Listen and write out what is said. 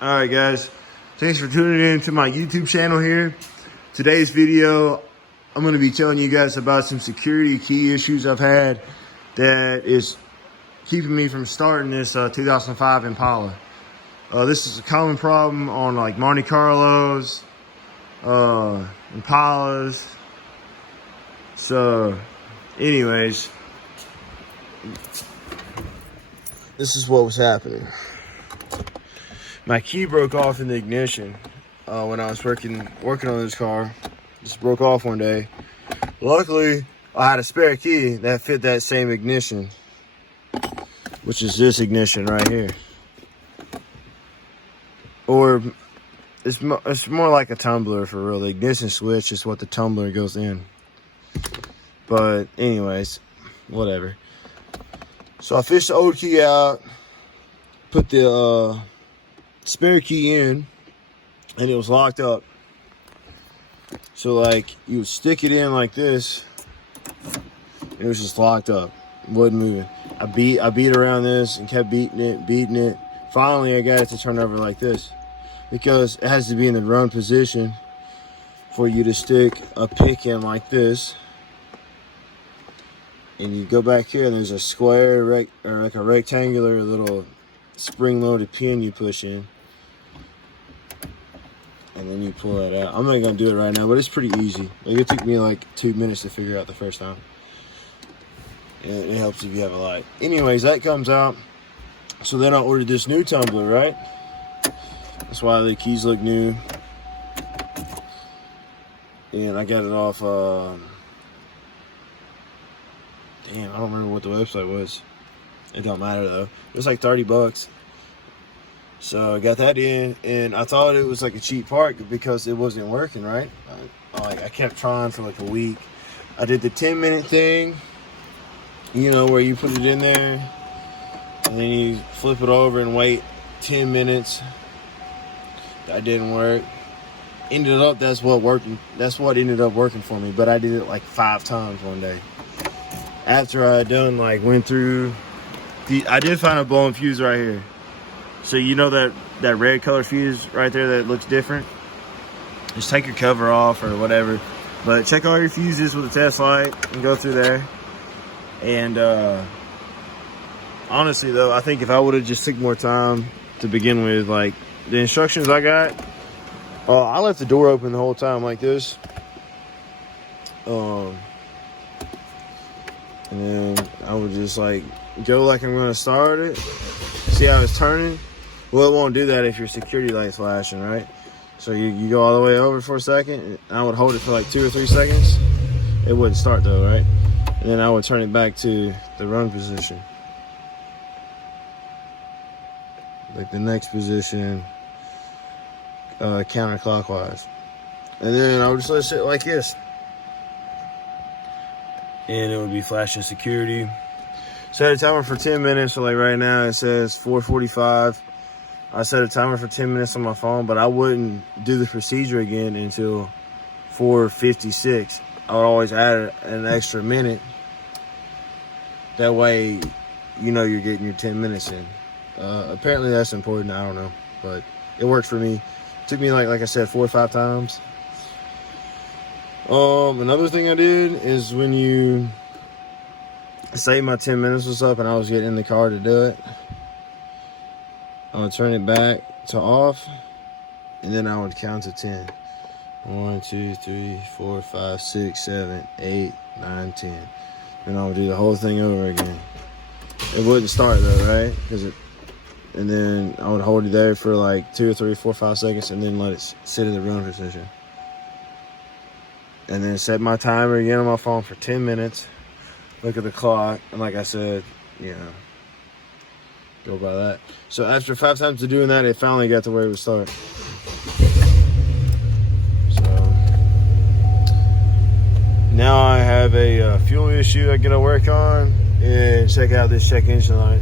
All right, guys. Thanks for tuning in to my YouTube channel here. Today's video, I'm going to be telling you guys about some security key issues I've had that is keeping me from starting this 2005 Impala. This is a common problem on like Monte Carlos, Impalas. So, anyways, this is what was happening. My key broke off in the ignition when I was working on this car. Just broke off one day. Luckily, I had a spare key that fit that same ignition, which is this ignition right here. Or it's more like a tumbler for real. The ignition switch is what the tumbler goes in. But anyways, whatever. So I fished the old key out, put the spare key in, and it was locked up. So like you would stick it in like this, and it was just locked up, wasn't moving. I beat around this and kept beating it. Finally, I got it to turn over like this, because it has to be in the run position for you to stick a pick in like this. And you go back here, and there's a square or like a rectangular little spring-loaded pin you push in, and then you pull that out. I'm not gonna do it right now, but it's pretty easy. Like, it took me like 2 minutes to figure out the first time. And it helps if you have a light. Anyways, that comes out. So then I ordered this new tumbler, right? That's why the keys look new. And I got it off. Damn, I don't remember what the website was. It don't matter though. It was like 30 bucks. So I got that in, and I thought it was like a cheap part because it wasn't working, right? I kept trying for like a week. I did the 10-minute thing, you know, where you put it in there, and then you flip it over and wait 10 minutes. That didn't work. That's what ended up working for me, but I did it like 5 times one day. After I had done, like, went through I did find a blown fuse right here. So you know that red color fuse right there that looks different? Just take your cover off or whatever. But check all your fuses with a test light and go through there. And honestly though, I think if I would have just took more time to begin with, like the instructions I got, I left the door open the whole time like this. And then I would just like go like I'm gonna start it. See how it's turning? Well, it won't do that if your security light's flashing, right? So you go all the way over for a second, and I would hold it for like 2 or 3 seconds. It wouldn't start though, right? And then I would turn it back to the run position. Like the next position, counterclockwise. And then I would just let it sit like this. And it would be flashing security. Set a timer for 10 minutes. So like right now it says 4:45. I set a timer for 10 minutes on my phone, but I wouldn't do the procedure again until 4:56. I would always add an extra minute. That way, you know you're getting your 10 minutes in. Apparently that's important. I don't know, but it worked for me. It took me like I said, 4 or 5 times. Another thing I did is when you say my 10 minutes was up and I was getting in the car to do it, I would turn it back to off, and then I would count to 10. 1, 2, 3, 4, 5, 6, 7, 8, 9, 10. Then I would do the whole thing over again. It wouldn't start though, right? And then I would hold it there for like 2 or 3, 4, 5 seconds, and then let it sit in the run position. And then set my timer again on my phone for 10 minutes. Look at the clock, and like I said, you know, go by that. So after 5 times of doing that, it finally got to where it would start. So now I have a fuel issue I gotta work on, and check out this check engine light.